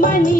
money.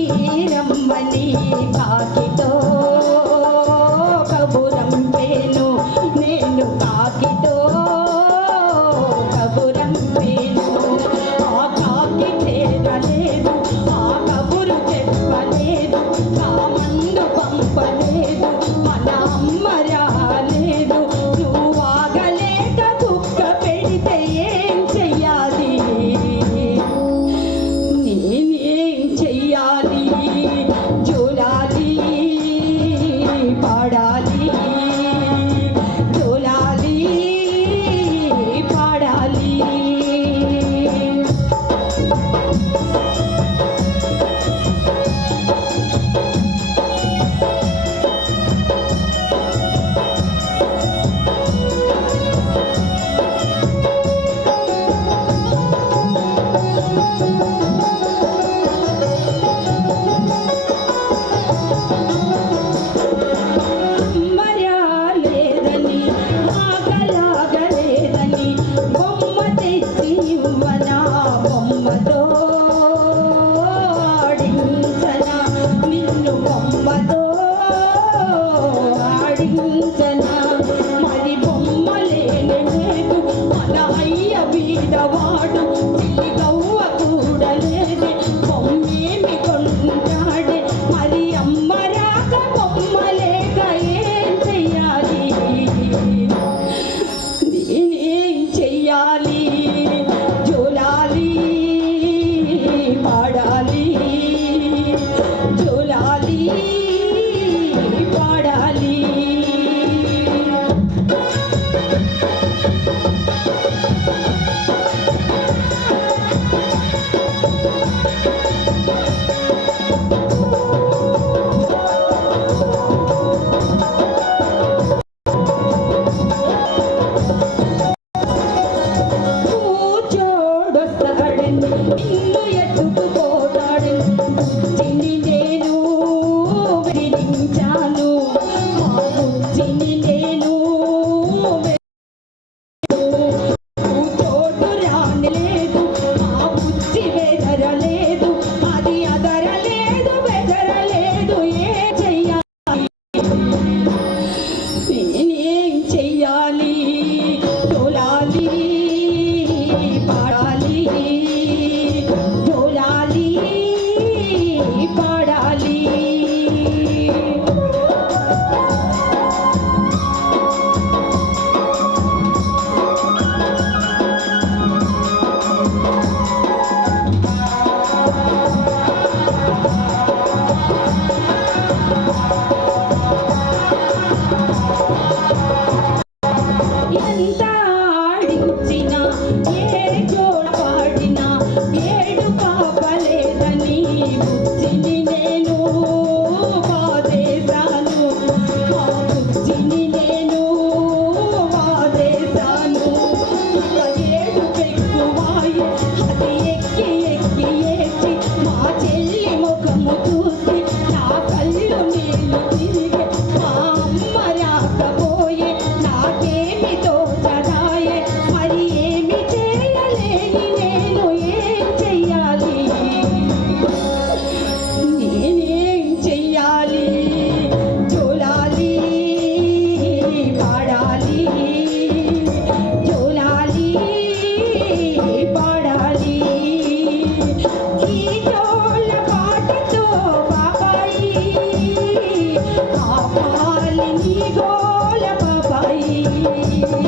Thank you.